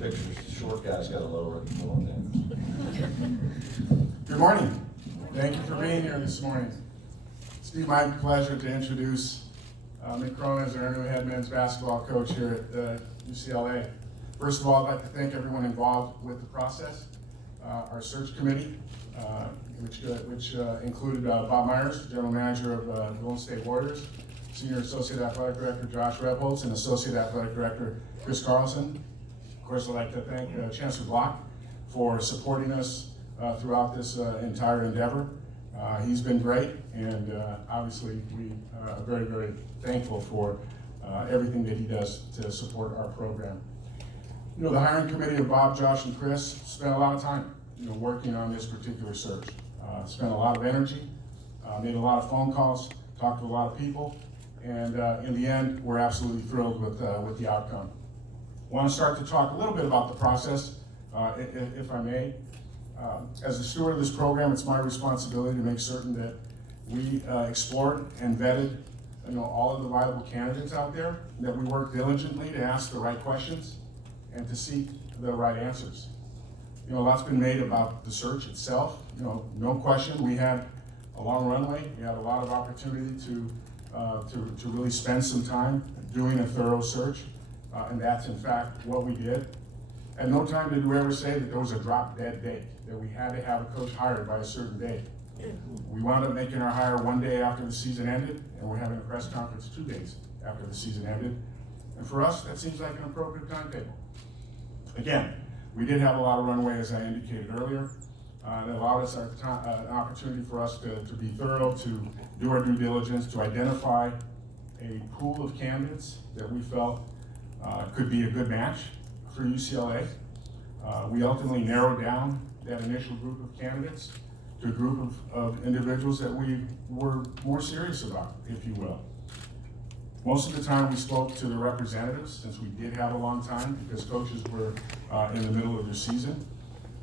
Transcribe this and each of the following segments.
pictures, the short guy's got a lower it. Come on down. Good morning. Thank you for being here this morning. It's my pleasure to introduce Mick Cronin as our new head men's basketball coach here at UCLA. First of all, I'd like to thank everyone involved with the process. Our search committee, which included Bob Myers, general manager of Golden State Warriors, senior associate athletic director Josh Rebholz, and associate athletic director Chris Carlson. Of course, I'd like to thank Chancellor Block for supporting us throughout this entire endeavor. He's been great, and obviously we are very, very thankful for everything that he does to support our program. You know, the hiring committee of Bob, Josh, and Chris spent a lot of time, working on this particular search. Spent a lot of energy, made a lot of phone calls, talked to a lot of people, and in the end, we're absolutely thrilled with the outcome. I want to start to talk a little bit about the process, if I may. As a steward of this program, it's my responsibility to make certain that we explored and vetted all of the viable candidates out there, that we work diligently to ask the right questions and to seek the right answers. A lot's been made about the search itself. No question, we had a long runway. We had a lot of opportunity to really spend some time doing a thorough search, and that's in fact what we did. At no time did we ever say that there was a drop-dead date, that we had to have a coach hired by a certain date. We wound up making our hire one day after the season ended, and we're having a press conference 2 days after the season ended. And for us, that seems like an appropriate timetable. Again, we did have a lot of runway, as I indicated earlier. It allowed us an opportunity for us to be thorough, to do our due diligence, to identify a pool of candidates that we felt could be a good match for UCLA. We ultimately narrowed down that initial group of candidates to a group of individuals that we were more serious about, if you will. Most of the time we spoke to the representatives, since we did have a long time, because coaches were in the middle of their season,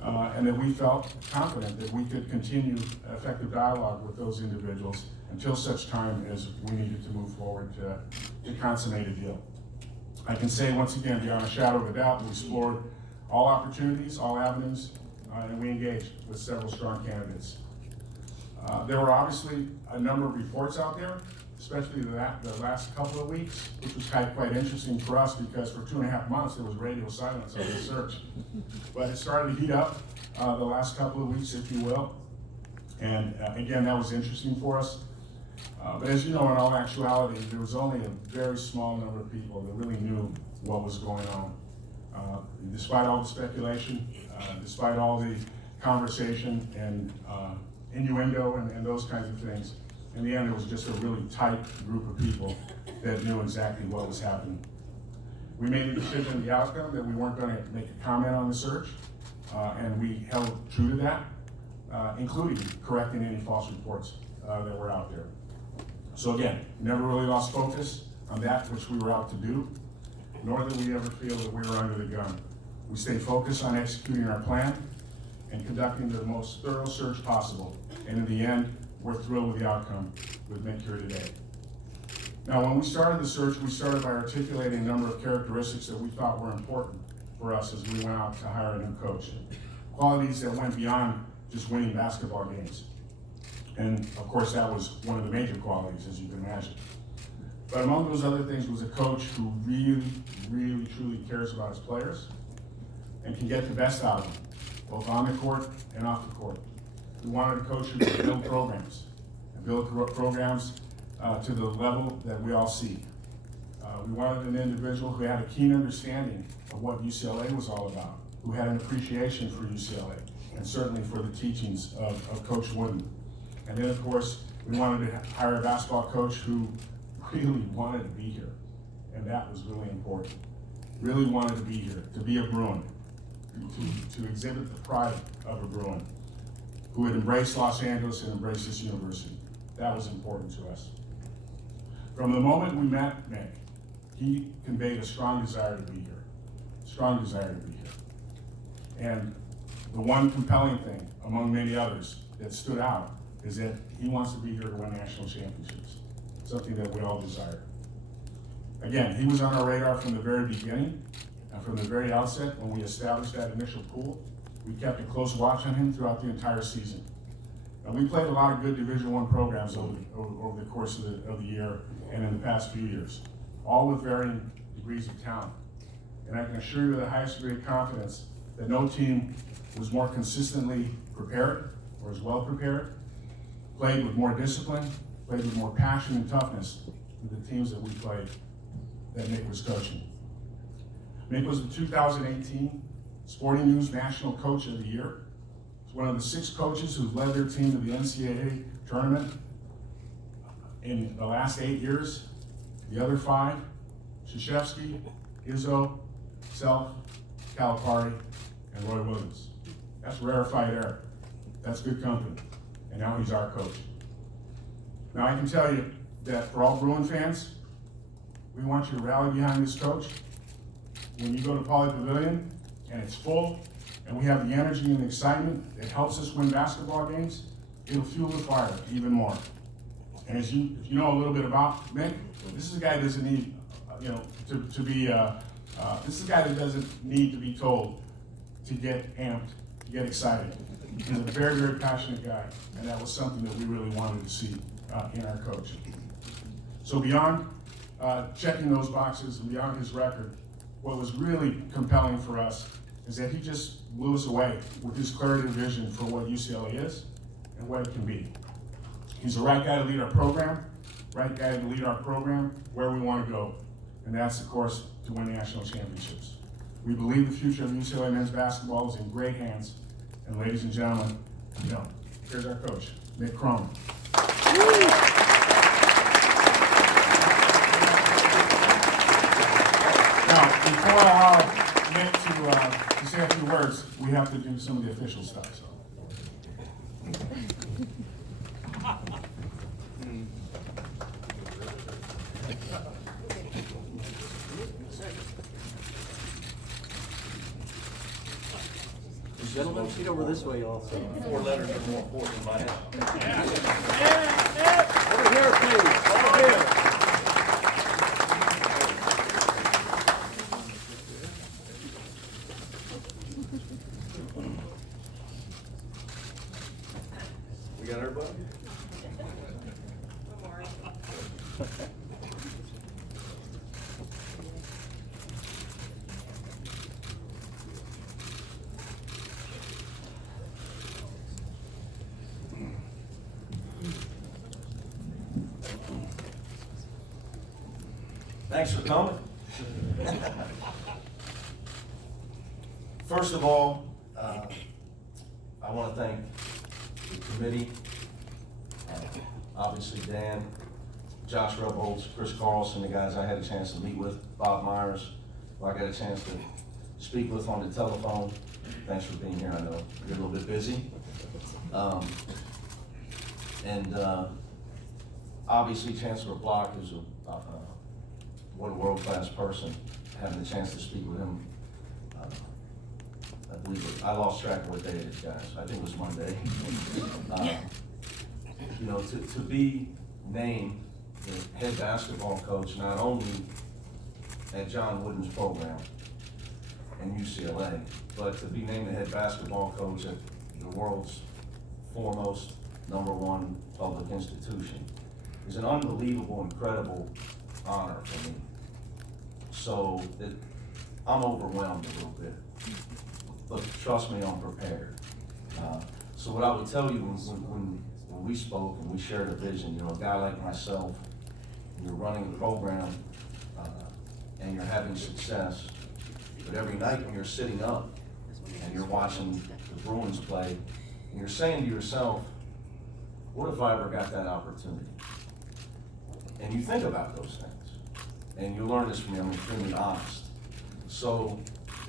and that we felt confident that we could continue effective dialogue with those individuals until such time as we needed to move forward to consummate a deal. I can say once again, beyond a shadow of a doubt, we explored all opportunities, all avenues, and we engaged with several strong candidates. There were obviously a number of reports out there, especially the last couple of weeks, which was quite interesting for us because for 2.5 months there was radio silence on the search. But it started to heat up the last couple of weeks, if you will. And again, that was interesting for us. But as you know, in all actuality, there was only a very small number of people that really knew what was going on. Despite all the speculation, despite all the conversation and innuendo and those kinds of things, in the end, it was just a really tight group of people that knew exactly what was happening. We made the decision, the outcome, that we weren't going to make a comment on the search, and we held true to that, including correcting any false reports that were out there. So again, never really lost focus on that which we were out to do, nor did we ever feel that we were under the gun. We stayed focused on executing our plan and conducting the most thorough search possible, and in the end, we're thrilled with the outcome with Mick here today. Now, when we started the search, we started by articulating a number of characteristics that we thought were important for us as we went out to hire a new coach. Qualities that went beyond just winning basketball games. And of course, that was one of the major qualities, as you can imagine. But among those other things was a coach who really, really, truly cares about his players and can get the best out of them, both on the court and off the court. We wanted a coach who could build programs, and build programs to the level that we all see. We wanted an individual who had a keen understanding of what UCLA was all about, who had an appreciation for UCLA, and certainly for the teachings of Coach Wooden. And then, of course, we wanted to hire a basketball coach who really wanted to be here, and that was really important. Really wanted to be here, to be a Bruin, to exhibit the pride of a Bruin, who had embraced Los Angeles and embraced this university. That was important to us. From the moment we met Mick, he conveyed a strong desire to be here, strong desire to be here. And the one compelling thing, among many others, that stood out is that he wants to be here to win national championships, something that we all desire. Again, he was on our radar from the very beginning. from the very outset, when we established that initial pool, we kept a close watch on him throughout the entire season. And we played a lot of good Division I programs over the course of the year and in the past few years, all with varying degrees of talent. And I can assure you with the highest degree of confidence that no team was more consistently prepared or as well prepared, played with more discipline, played with more passion and toughness than the teams that we played that Mick was coaching. Mick was the 2018 Sporting News National Coach of the Year. He's one of the 6 coaches who've led their team to the NCAA tournament in the last 8 years. The other 5, Krzyzewski, Izzo, Self, Calipari, and Roy Williams. That's rarefied air. That's good company. And now he's our coach. Now I can tell you that for all Bruin fans, we want you to rally behind this coach. When you go to Pauley Pavilion and it's full, and we have the energy and excitement that helps us win basketball games, it'll fuel the fire even more. And if you know a little bit about Mick, this is a guy that doesn't need, this is a guy that doesn't need to be told to get amped, to get excited. He's a very, very passionate guy, and that was something that we really wanted to see in our coach. So beyond checking those boxes and beyond his record, what was really compelling for us is that he just blew us away with his clarity of vision for what UCLA is and what it can be. He's the right guy to lead our program, where we want to go, and that's, of course, to win national championships. We believe the future of UCLA men's basketball is in great hands, and ladies and gentlemen, here's our coach, Mick Cronin. Now, before I allow Mick to say a few words, we have to do some of the official stuff. So. Gentlemen, seat over this way also. 4 letters are more important in my head. Over here, please. Over here. We got everybody? Thanks for coming. First of all, I want to thank the committee, obviously Dan, Josh Rebholz, Chris Carlson, the guys I had a chance to meet with, Bob Myers, who I got a chance to speak with on the telephone. Thanks for being here. I know you're a little bit busy. Obviously Chancellor Block is what a world-class person. Having the chance to speak with him, I believe I lost track of what day it is, guys. I think it was Monday. To be named the head basketball coach not only at John Wooden's program and UCLA, but to be named the head basketball coach at the world's foremost #1 public institution is an unbelievable, incredible honor for me. So I'm overwhelmed a little bit, but trust me, I'm prepared. So what I would tell you when we spoke and we shared a vision, a guy like myself, you're running a program and you're having success, but every night when you're sitting up and you're watching the Bruins play, and you're saying to yourself, what if I ever got that opportunity? And you think about those things. And you learn this from me, I'm extremely honest. So,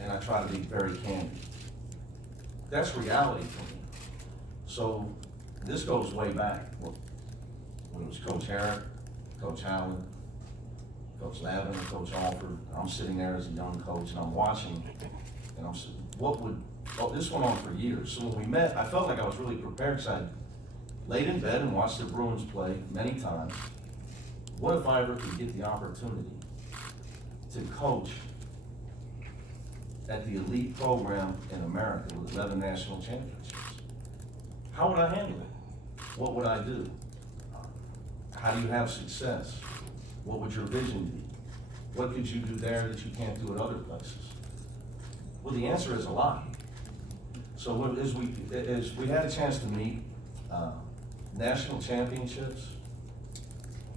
and I try to be very candid. That's reality for me. So, this goes way back. When it was Coach Herrick, Coach Allen, Coach Lavin, and Coach Alford. I'm sitting there as a young coach and I'm watching, and I'm saying, this went on for years. So when we met, I felt like I was really prepared because I laid in bed and watched the Bruins play many times. What if I ever could get the opportunity to coach at the elite program in America with 11 national championships. How would I handle it? What would I do? How do you have success? What would your vision be? What could you do there that you can't do at other places? Well, the answer is a lot. So as we had a chance to meet, national championships,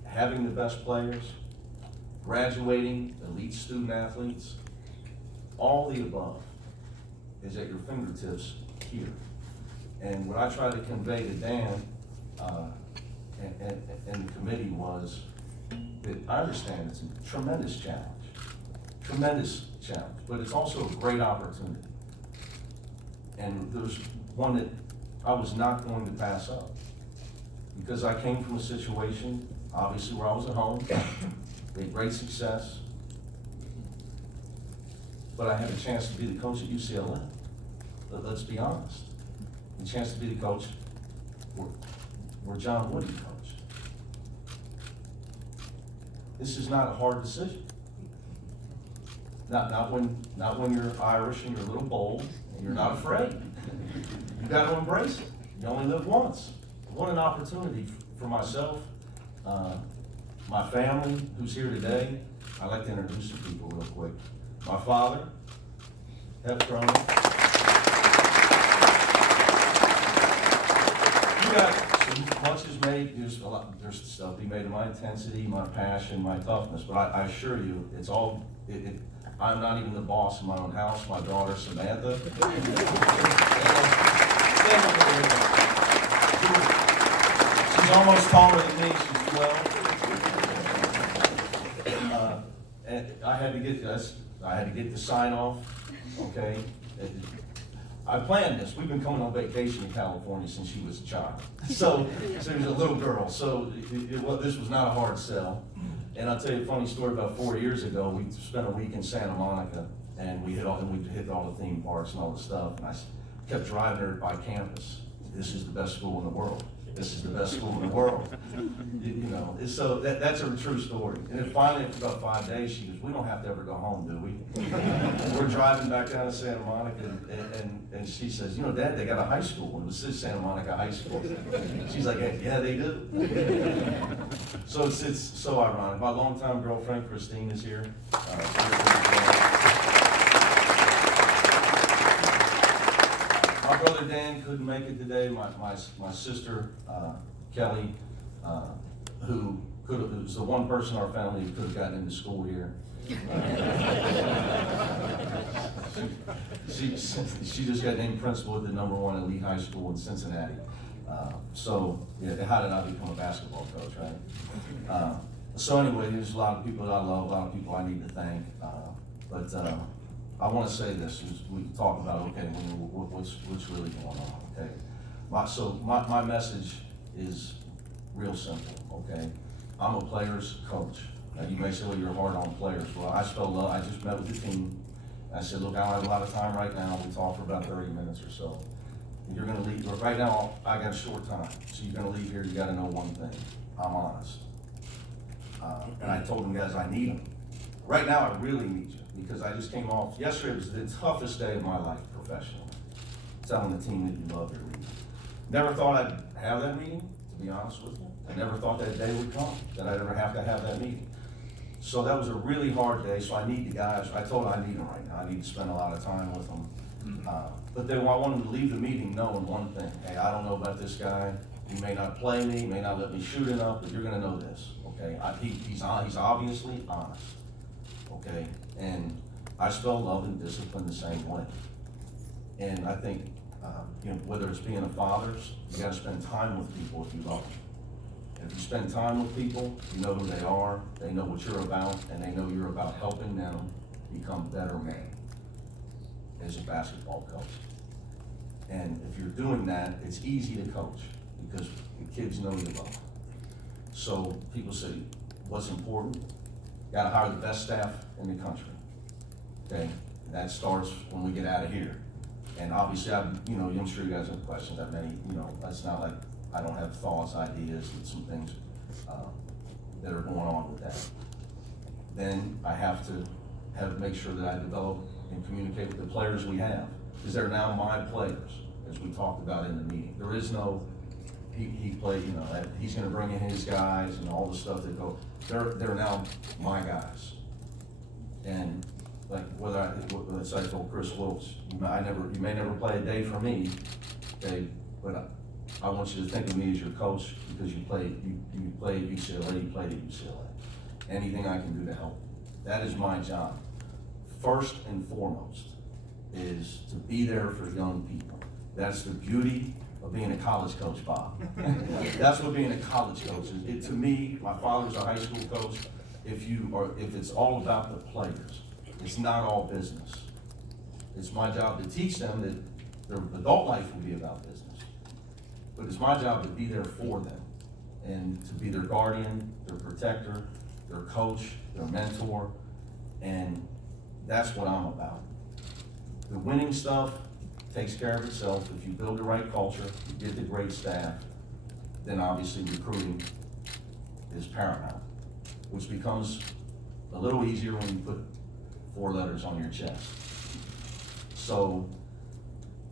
having the best players, graduating elite student athletes, all the above is at your fingertips here. And what I tried to convey to Dan and the committee was that I understand it's a tremendous challenge, but it's also a great opportunity. And there's one that I was not going to pass up, because I came from a situation, obviously, where I was at home, we had great success, but I had a chance to be the coach at UCLA. Let's be honest. The chance to be the coach where John Wooden coached. This is not a hard decision. Not when you're Irish and you're a little bold and you're not afraid. You got to embrace it. You only live once. What an opportunity for myself, my family who's here today. I'd like to introduce some people real quick. My father, Mick Cronin. You got so much is made. There's stuff be made of my intensity, my passion, my toughness. But I assure you, it's all. I'm not even the boss in my own house. My daughter Samantha. She's almost taller than me. She's 12. And I had to get this. I had to get the sign off. Okay. I planned this. We've been coming on vacation in California since she was a child. So she was a little girl. So this was not a hard sell. And I'll tell you a funny story. About 4 years ago, we spent a week in Santa Monica, and we hit all the theme parks and all the stuff. And I kept driving her by campus. This is the best school in the world. This is the best school in the world. You know, so that's a true story. And then finally, after about 5 days, she goes, "We don't have to ever go home, do we?" We're driving back down to Santa Monica, and she says, "You know, Dad, they got a high school." And it says Santa Monica High School. She's like, "Hey, yeah, they do." So it's so ironic. My longtime girlfriend, Christine, is here. My brother Dan couldn't make it today. My sister Kelly, who was the one person in our family who could have gotten into school here. She just got named principal at the #1 elite high school in Cincinnati. So yeah, how did I become a basketball coach, right? So anyway, there's a lot of people that I love, a lot of people I need to thank. But I want to say this: is we talk about what's really going on. Okay, my message is real simple. Okay, I'm a player's coach. Now you may say, "Well, you're hard on players." Well, I spell love. I just met with the team. I said, "Look, I don't have a lot of time right now. We talked for about 30 minutes or so. You're going to leave. Right now, I got a short time. So you're going to leave here. You got to know one thing. I'm honest." And I told them, guys, I need them. Right now, I really need you, because I just came off. Yesterday was the toughest day of my life professionally. Telling the team that you love your meeting. Never thought I'd have that meeting, to be honest with you. I never thought that day would come, that I'd ever have to have that meeting. So that was a really hard day, so I need the guys. I told them I need them right now. I need to spend a lot of time with them. But then I want them to leave the meeting knowing one thing. Hey, I don't know about this guy. He may not play me, may not let me shoot enough, but you're going to know this, okay? He's obviously honest, okay? And I spell love and discipline the same way. And I think, whether it's being a father, you got to spend time with people if you love them. And if you spend time with people, you know who they are, they know what you're about, and they know you're about helping them become better men as a basketball coach. And if you're doing that, it's easy to coach because the kids know you love them. So people say, what's important? You gotta hire the best staff in the country, okay? And that starts when we get out of here. And obviously, I'm sure you guys have questions. I've many, that's not like I don't have thoughts, ideas, and some things that are going on with that. Then I have to make sure that I develop and communicate with the players we have, because they're now my players, as we talked about in the meeting. There is no, he played, you know, he's gonna bring in his guys and all the stuff that go, they're now my guys. And like, let's say I told Chris Wilkes, you may never play a day for me, okay, but I want you to think of me as your coach, because you played at UCLA, you played at UCLA. Anything I can do to help. That is my job. First and foremost is to be there for young people. That's the beauty of being a college coach, Bob. That's what being a college coach is. To me, my father's a high school coach. If it's all about the players, it's not all business. It's my job to teach them that their adult life will be about business. But it's my job to be there for them and to be their guardian, their protector, their coach, their mentor, and that's what I'm about. The winning stuff takes care of itself. If you build the right culture, you get the great staff, then obviously recruiting is paramount, which becomes a little easier when you put 4 letters on your chest. So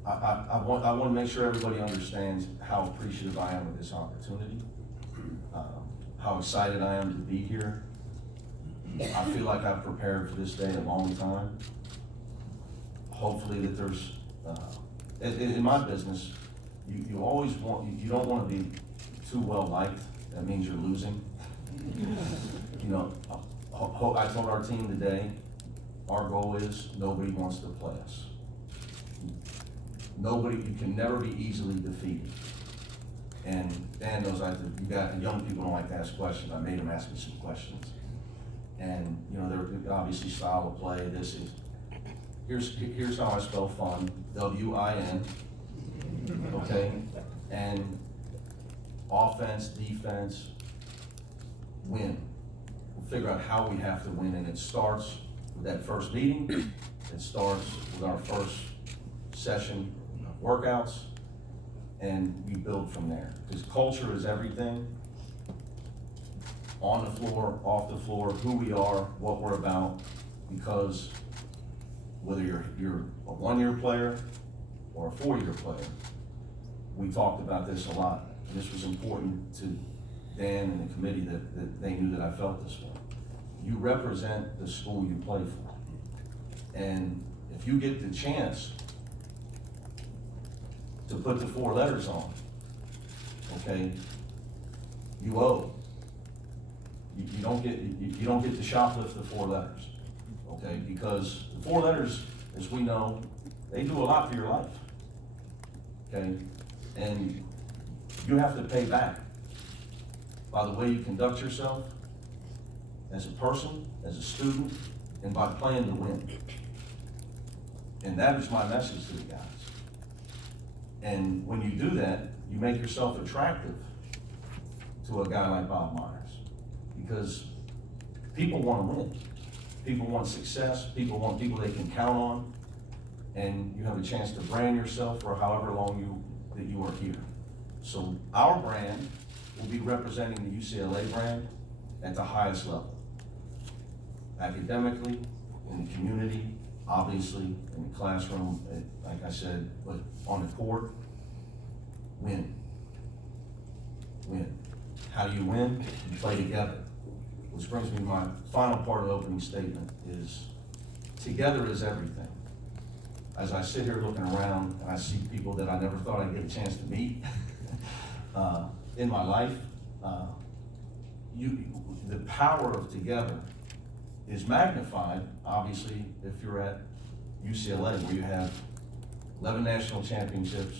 I want to make sure everybody understands how appreciative I am of this opportunity, how excited I am to be here. I feel like I've prepared for this day a long time. Hopefully that there's, in my business, you always you don't want to be too well liked. That means you're losing. You know, I told our team today, our goal is nobody wants to play us. You can never be easily defeated. And Dan knows young people don't like to ask questions. I made them ask me some questions. And, you know, they're obviously style of play. Here's how I spell fun, W-I-N, okay? And offense, defense, win. We'll figure out how we have to win, and it starts with that first meeting. It starts with our first session of workouts, and we build from there. Because culture is everything. On the floor, off the floor, who we are, what we're about, because whether you're a 1-year player or a 4-year player, we talked about this a lot. And this was important to Dan and the committee that they knew that I felt this way. You represent the school you play for. And if you get the chance to put the 4 letters on, okay, you owe. You don't get to shoplift the 4 letters, okay? Because the 4 letters, as we know, they do a lot for your life, okay? And you have to pay back by the way you conduct yourself as a person, as a student, and by playing to win. And that is my message to the guys. And when you do that, you make yourself attractive to a guy like Bob Myers. Because people want to win. People want success. People want people they can count on. And you have a chance to brand yourself for however long that you are here. So our brand will be representing the UCLA brand at the highest level. Academically, in the community, obviously, in the classroom, like I said, but on the court, win. Win. How do you win? You play together. Which brings me to my final part of the opening statement is, together is everything. As I sit here looking around and I see people that I never thought I'd get a chance to meet in my life, the power of together is magnified, obviously, if you're at UCLA, where you have 11 national championships,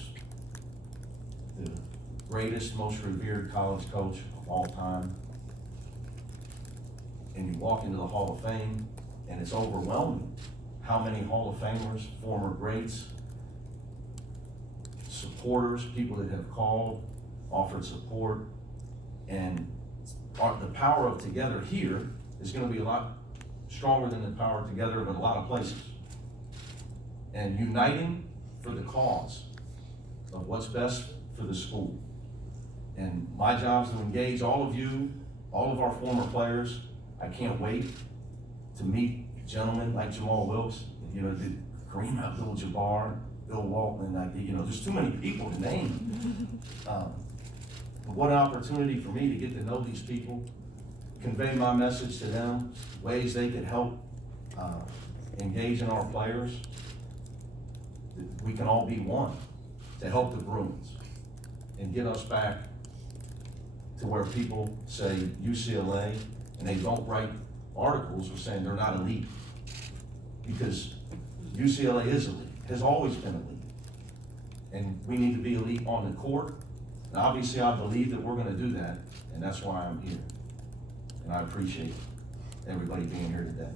the greatest, most revered college coach of all time, and you walk into the Hall of Fame, and it's overwhelming how many Hall of Famers, former greats, supporters, people that have called, offered support, and the power of together here is going to be a lot stronger than the power together of a lot of places. And uniting for the cause of what's best for the school. And my job is to engage all of you, all of our former players. I can't wait to meet gentlemen like Jamal Wilkes, you know, Kareem Abdul-Jabbar, Bill Walton, like, you know, there's too many people to name. But what an opportunity for me to get to know these people, convey my message to them, ways they could help engage in our players. We can all be one to help the Bruins and get us back to where people say UCLA and they don't write articles or saying they're not elite, because UCLA is elite, has always been elite, and we need to be elite on the court. And obviously I believe that we're going to do that, and that's why I'm here, and I appreciate everybody being here today.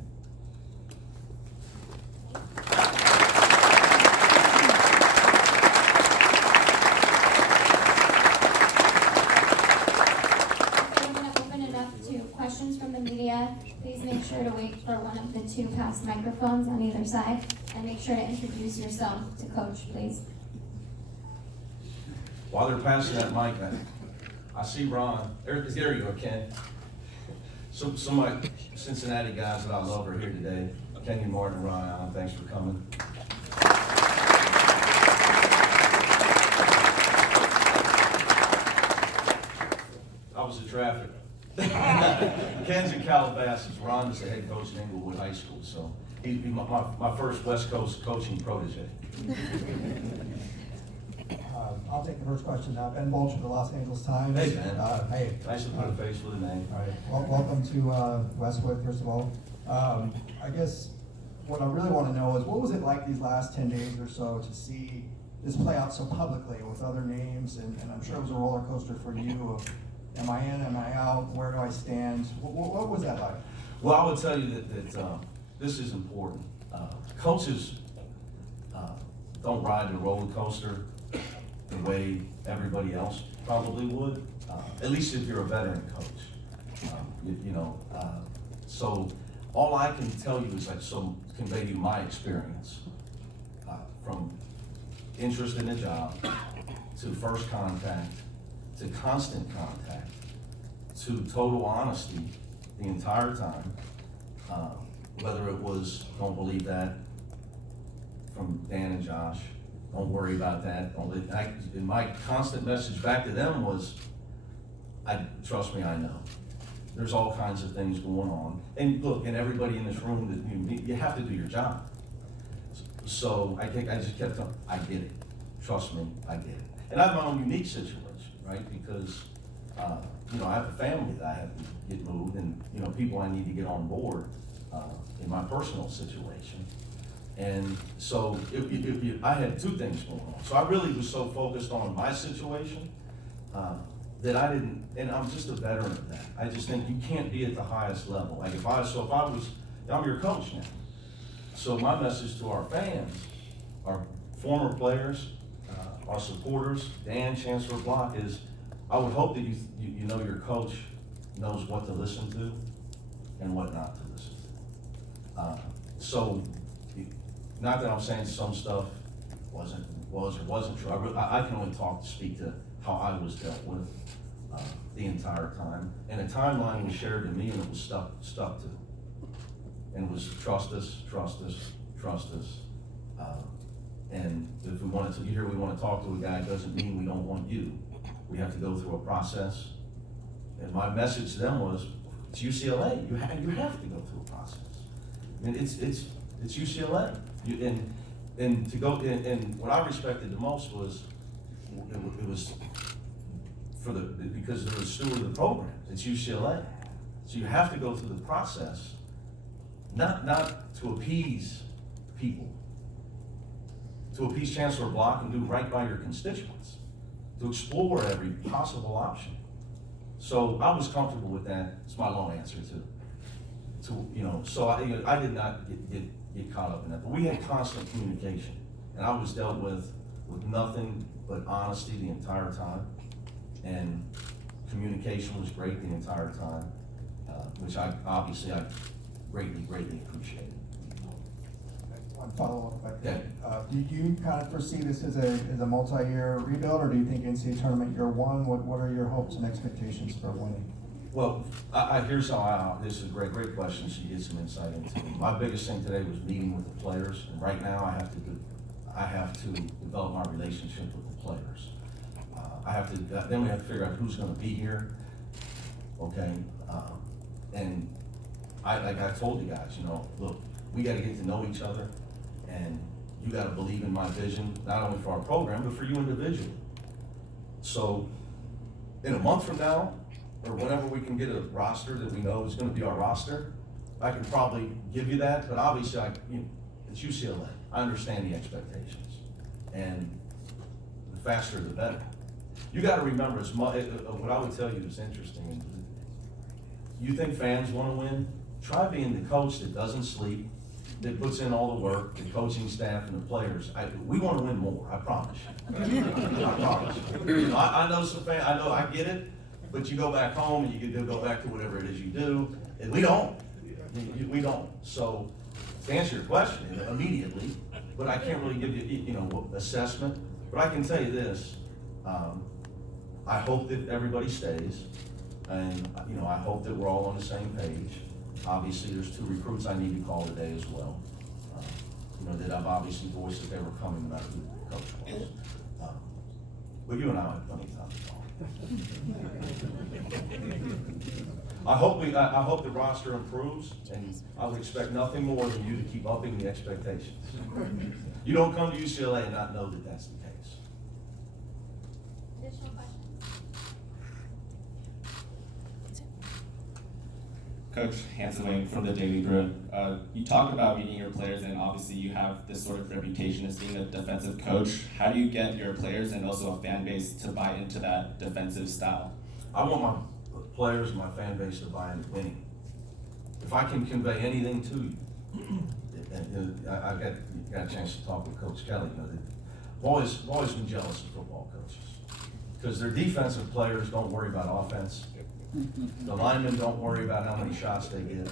Questions from the media. Please make sure to wait for one of the two passed microphones on either side, and make sure to introduce yourself to Coach, please. While they're passing that mic back, I see Ron. There you go, Ken. Some of my Cincinnati guys that I love are here today. Kenyon Martin and Ron Allen, thanks for coming. I was in traffic. Ken's in Calabasas. Ron is the head coach in Inglewood High School, so he'd be my first West Coast coaching protege. I'll take the first question. Ben Bolch of the Los Angeles Times. Hey, man. Hey. Nice to put a face with a name. All right. Well, welcome to Westwood, first of all. I guess what I really want to know is, what was it like these last 10 days or so to see this play out so publicly with other names? And I'm sure it was a roller coaster for you of, am I in, am I out, where do I stand? What was that like? Well, I would tell you that this is important. Coaches don't ride the roller coaster the way everybody else probably would, at least if you're a veteran coach. So all I can tell you is convey you my experience from interest in the job to first contact to constant contact to total honesty the entire time. Whether it was, don't believe that, from Dan and Josh, don't worry about that. And my constant message back to them was, trust me, I know. There's all kinds of things going on. And look, and everybody in this room, that you have to do your job. So I just kept telling, I get it. Trust me, I get it. And I have my own unique situation, right? Because, I have a family that I have to get moved, and, people I need to get on board in my personal situation. And so I had two things going on. So I really was so focused on my situation that I didn't, and I'm just a veteran of that. I just think you can't be at the highest level. I'm your coach now. So my message to our fans, our former players, our supporters, Dan, Chancellor Block, is I would hope that you know your coach knows what to listen to and what not to listen to. So, not that I'm saying some stuff was or wasn't true. I can only speak to how I was dealt with the entire time. And a timeline was shared to me, and it was stuck to. And it was trust us. And if we wanted to, we want to talk to a guy, it doesn't mean we don't want you. We have to go through a process. And my message to them was, it's UCLA. You have to go through a process. I mean, it's UCLA. And to go, and what I respected the most was, it was because they're the steward of the program. It's UCLA. So you have to go through the process, not to appease people, to appease Chancellor Block and do right by your constituents, to explore every possible option. So I was comfortable with that. It's my long answer so I did not get caught up in that. But we had constant communication, and I was dealt with nothing but honesty the entire time, and communication was great the entire time, which I greatly appreciated. One follow-up, if I Yeah. could. Do you kind of foresee this as a multi-year rebuild, or do you think NCAA tournament year one? What are your hopes and expectations for winning? Well, here's how this is a great question, so you get some insight into it. My biggest thing today was meeting with the players, and right now I have to develop my relationship with the players. Then we have to figure out who's gonna be here, okay? And like I told you guys, look, we gotta get to know each other, and you gotta believe in my vision, not only for our program, but for you individually. So, in a month from now, or whenever we can get a roster that we know is gonna be our roster, I can probably give you that, but obviously, it's UCLA. I understand the expectations, and the faster the better. You gotta remember, what I would tell you is interesting. You think fans wanna win? Try being the coach that doesn't sleep, that puts in all the work, the coaching staff and the players. We wanna win more, I promise you. I promise you. I know some fans, I get it, but you go back home and you can go back to whatever it is you do, and we don't. We don't. So, to answer your question immediately, but I can't really give you, assessment, but I can tell you this, I hope that everybody stays, and, I hope that we're all on the same page. Obviously, there's 2 recruits I need to call today as well, that I've obviously voiced that they were coming, no matter who the coach was. But you and I have plenty of time to talk. I hope the roster improves, and I would expect nothing more than you to keep upping the expectations. You don't come to UCLA and not know that that's the case. Additional questions? Coach Hanson from the Daily Brew. You talked about meeting your players, and obviously you have this sort of reputation as being a defensive coach. How do you get your players and also a fan base to buy into that defensive style? I want my players and my fan base to buy into winning. If I can convey anything to you, and I got a chance to talk with Coach Kelly. I've always been jealous of football coaches because their defensive players don't worry about offense. The linemen don't worry about how many shots they get.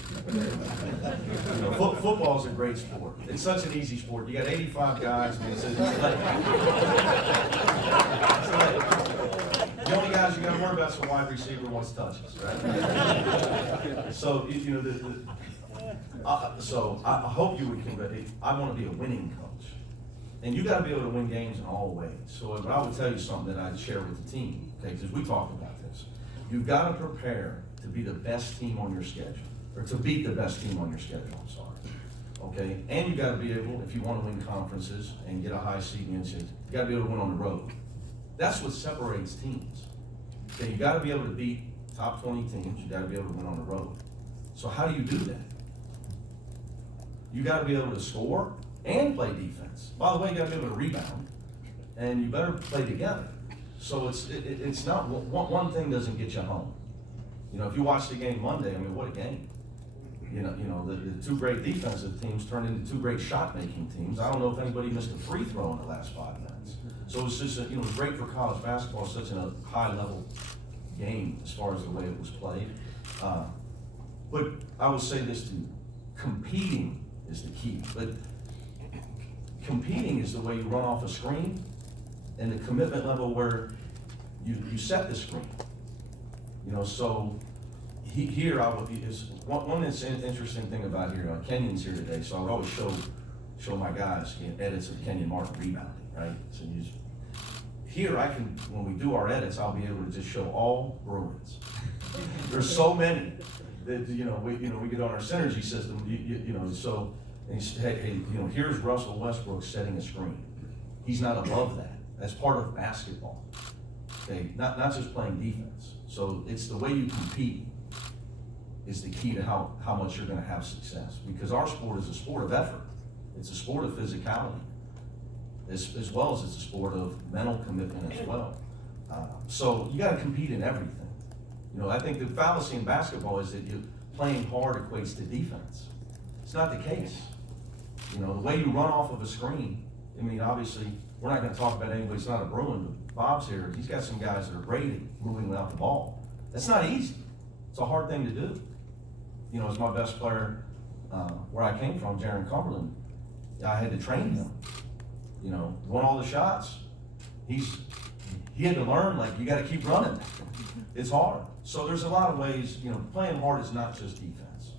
Football is a great sport. It's such an easy sport. You got 85 guys, and it's the only guys you got to worry about is the wide receiver wants touches, right? So so I hope you would convey. I want to be a winning coach, and you got to be able to win games in all ways. So I would tell you something that I'd share with the team, okay? Because we talked about this. You've got to prepare to be the best team on your schedule, or to beat the best team on your schedule, I'm sorry. Okay? And you got to be able, if you want to win conferences and get a high seed against it, you got to be able to win on the road. That's what separates teams. Okay? You got to be able to beat top 20 teams. You got to be able to win on the road. So how do you do that? You got to be able to score and play defense. By the way, you got to be able to rebound, and you better play together. So it's not, one thing doesn't get you home. If you watch the game Monday, what a game. The 2 great defensive teams turned into 2 great shot-making teams. I don't know if anybody missed a free throw in the last 5 minutes. So it's just, it was great for college basketball, such a high-level game as far as the way it was played. But I will say this to you, competing is the key. But competing is the way you run off a screen, and the commitment level where you set the screen. So here is one that's an interesting thing about here. Kenyon's here today, so I would always show my guys edits of Kenyon Martin rebounding, right? So here when we do our edits, I'll be able to just show all Bruins. There's so many that we get on our synergy system. So hey, here's Russell Westbrook setting a screen. He's not above that. That's part of basketball, okay? Not just playing defense. So it's the way you compete is the key to how much you're gonna have success. Because our sport is a sport of effort. It's a sport of physicality, as well as it's a sport of mental commitment as well. So you gotta compete in everything. I think the fallacy in basketball is that playing hard equates to defense. It's not the case. The way you run off of a screen, obviously, we're not going to talk about anybody, it's not a Bruin, but Bob's here. He's got some guys that are great at moving without the ball. That's not easy. It's a hard thing to do. As my best player, where I came from, Jaron Cumberland, I had to train him. Won all the shots. He he had to learn, like, you gotta keep running. It's hard. So there's a lot of ways, playing hard is not just defense.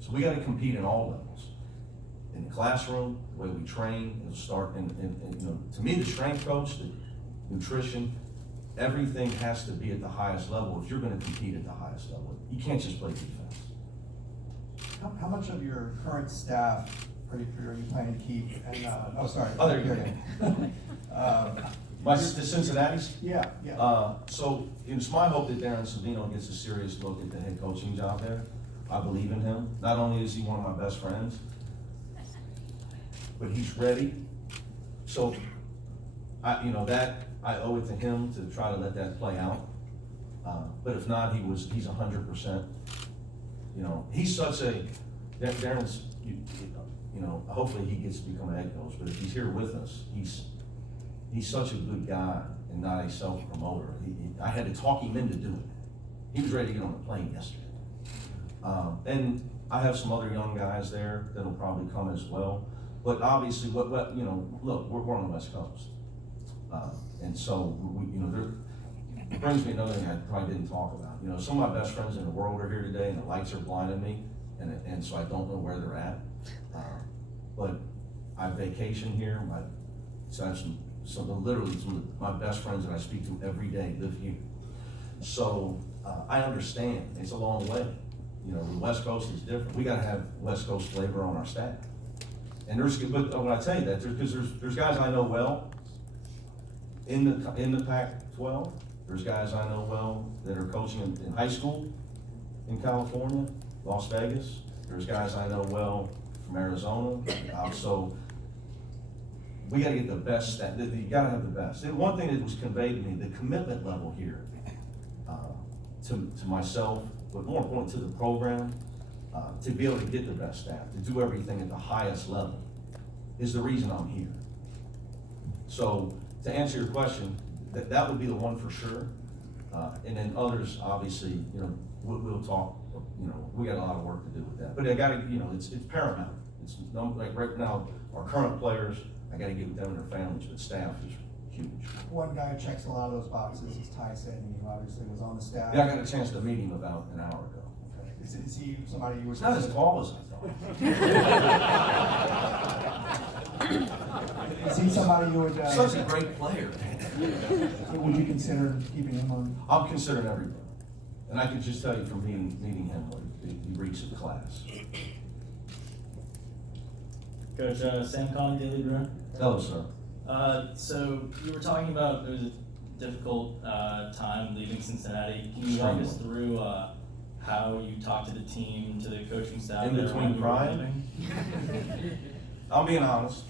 So we gotta compete in all levels. In the classroom, the way we train, it'll start to me, the strength coach, the nutrition, everything has to be at the highest level if you're gonna compete at the highest level. You can't just play defense. How much of your current staff are you planning to keep? And, Oh, there you go. The Cincinnati's? Yeah, yeah. So it's my hope that Darren Savino gets a serious look at the head coaching job there. I believe in him. Not only is he one of my best friends, but he's ready. So, I owe it to him to try to let that play out. But if not, he's 100%. He's such a, Darren's, hopefully he gets to become a head coach, but if he's here with us, he's such a good guy and not a self-promoter. I had to talk him into doing it. He was ready to get on the plane yesterday. And I have some other young guys there that'll probably come as well. But obviously, look, we're on the West Coast. And so, it brings me another thing I probably didn't talk about. Some of my best friends in the world are here today, and the lights are blinding me, and so I don't know where they're at. But I vacation here. So I have some of my best friends that I speak to every day live here. So I understand. It's a long way. The West Coast is different. We got to have West Coast flavor on our staff. And but when I tell you that, there's guys I know well in the Pac-12. There's guys I know well that are coaching in high school in California, Las Vegas. There's guys I know well from Arizona. So we got to get the best staff. You got to have the best. And one thing that was conveyed to me, the commitment level here to myself, but more important to the program, to be able to get the best staff, to do everything at the highest level, is the reason I'm here. So to answer your question, that would be the one for sure. And then others, obviously, we'll talk. We got a lot of work to do with that. But I got to, it's paramount. It's like right now, our current players, I got to get with them and their families, but staff is huge. One guy who checks a lot of those boxes is Ty Sidney, who obviously was on the staff. Yeah, I got a chance to meet him about an hour ago. Is he somebody you would? He's not as tall as I thought. Is he somebody you would? Such a great player. Would you consider keeping him on? I'm considering everything. And I can just tell you from meeting him, he reached the class. Coach, Sam Conn, Daily Brew. Hello, sir. So you were talking about it was a difficult time leaving Cincinnati. Can you walk us through how you talked to the team, to the coaching staff? In between crying? I'm being honest.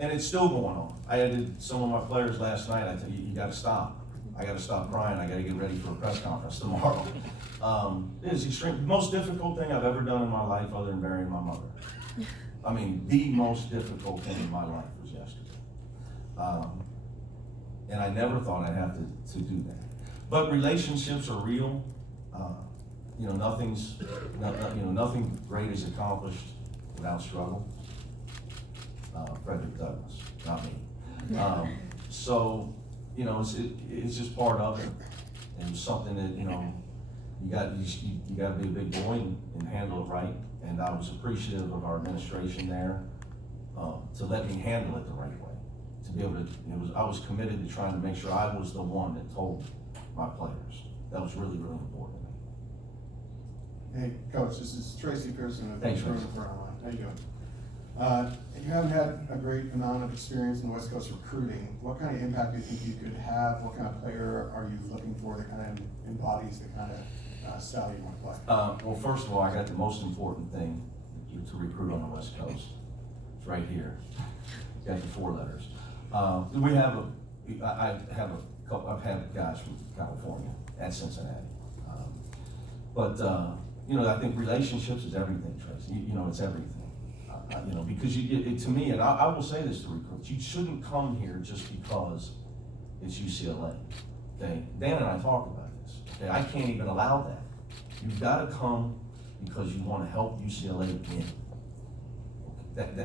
And it's still going on. I had some of my players last night. I tell you, you got to stop. I got to stop crying. I got to get ready for a press conference tomorrow. It is extreme. Most difficult thing I've ever done in my life, other than burying my mother. I mean, the most difficult thing in my life was yesterday. And I never thought I'd have to do that. But relationships are real. Nothing great is accomplished without struggle. Frederick Douglass, not me. So, it's just part of it, and something that you got to be a big boy and handle it right. And I was appreciative of our administration there to let me handle it the right way. To be able to, I was committed to trying to make sure I was the one that told my players. That was really, really important to me. Hey, Coach, this is Tracy Pearson of Thanks, Tracy. How you doing? You haven't had a great amount of experience in West Coast recruiting. What kind of impact do you think you could have? What kind of player are you looking for that kind of embodies the kind of style you want to play? Well, first of all, I got the most important thing to recruit on the West Coast. It's right here. Got the 4 letters. I've had guys from California at Cincinnati. I think relationships is everything, Tracy. It's everything. Because to me, and I will say this to recruits, you shouldn't come here just because it's UCLA. Okay, Dan and I talked about this. Okay, I can't even allow that. You've got to come because you want to help UCLA win.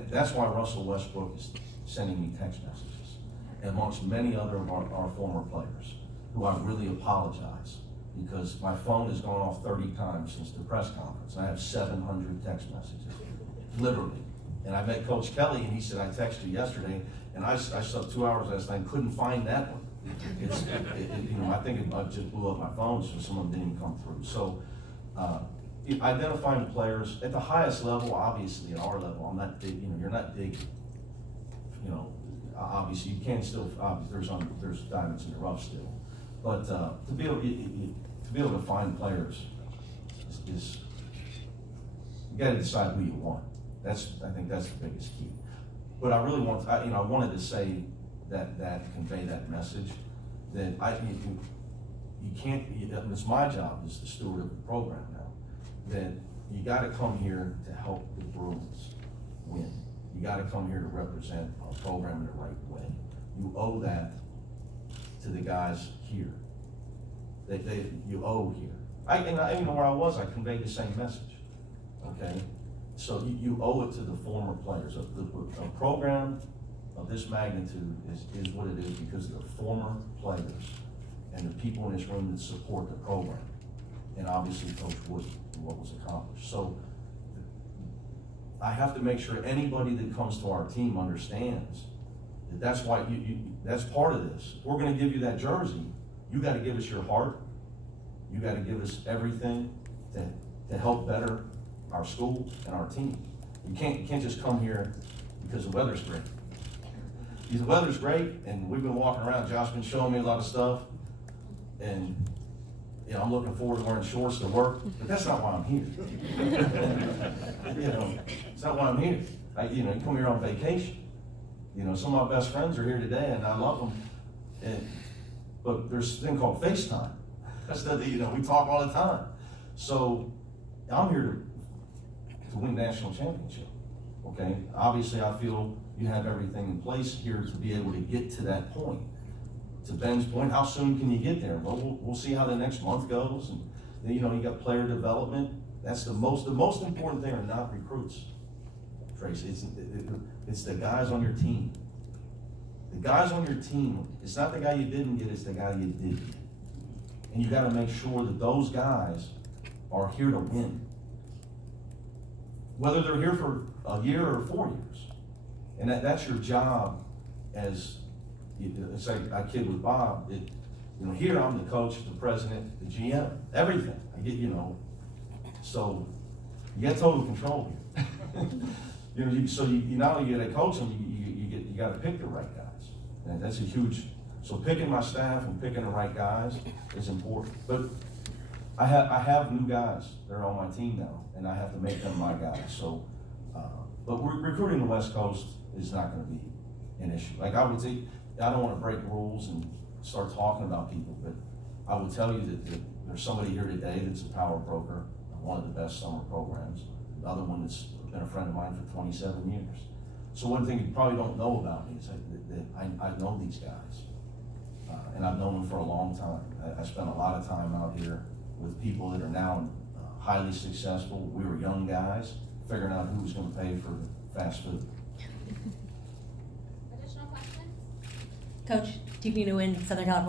That's why Russell Westbrook is sending me text messages. amongst many other of our former players, who I really apologize, because my phone has gone off 30 times since the press conference. I have 700 text messages, literally. And I met Coach Kelly, and he said, I texted you yesterday, and I slept 2 hours last night and couldn't find that one. I think it just blew up my phone, so some of them didn't even come through. So, identifying players at the highest level, obviously at our level, I'm not digging, you're not digging. Obviously you can still, there's diamonds in the rough still. But to be able to find players is you got to decide who you want. I think that's the biggest key. But I really I wanted to say that convey that message that you can't. It's my job as the steward of the program now. That you got to come here to help the Bruins win. You got to come here to represent our program in the right way. You owe that to the guys here. You owe here. Where I was, I conveyed the same message. Okay, so you owe it to the former players. A program of this magnitude is what it is because of the former players and the people in this room that support the program, and obviously Coach Wood and what was accomplished. So I have to make sure anybody that comes to our team understands that that's why that's part of this. If we're going to give you that jersey, you got to give us your heart. You got to give us everything to help better our school and our team. You can't just come here because the weather's great. The weather's great, and we've been walking around. Josh's been showing me a lot of stuff, and I'm looking forward to wearing shorts to work. But that's not why I'm here. It's not why I'm here. You come here on vacation. Some of my best friends are here today, and I love them. But there's a thing called FaceTime. That's not we talk all the time. So I'm here to win national championship. Okay. Obviously, I feel you have everything in place here to be able to get to that point. To Ben's point, how soon can you get there? Well, we'll see how the next month goes, and then, you got player development. That's the most important thing are not recruits, Tracy. It's the guys on your team. The guys on your team. It's not the guy you didn't get; it's the guy you did get. And you got to make sure that those guys are here to win. Whether they're here for a year or 4 years. And that's your job as, it's like I kid with Bob, here I'm the coach, the president, the GM, everything. I get, so you got total control here. So you not only get to coach them, you got to pick the right guys. And that's a huge, so picking my staff and picking the right guys is important. But I have new guys that are on my team now, and I have to make them my guys. So, but recruiting the West Coast is not going to be an issue. Like I would say, I don't want to break rules and start talking about people, but I would tell you that there's somebody here today that's a power broker, one of the best summer programs. The other one that's been a friend of mine for 27 years. So one thing you probably don't know about me is that I know these guys, and I've known them for a long time. I spent a lot of time out here with people that are now highly successful. We were young guys figuring out who was going to pay for fast food. Additional questions? Coach, do you need to win Southern California?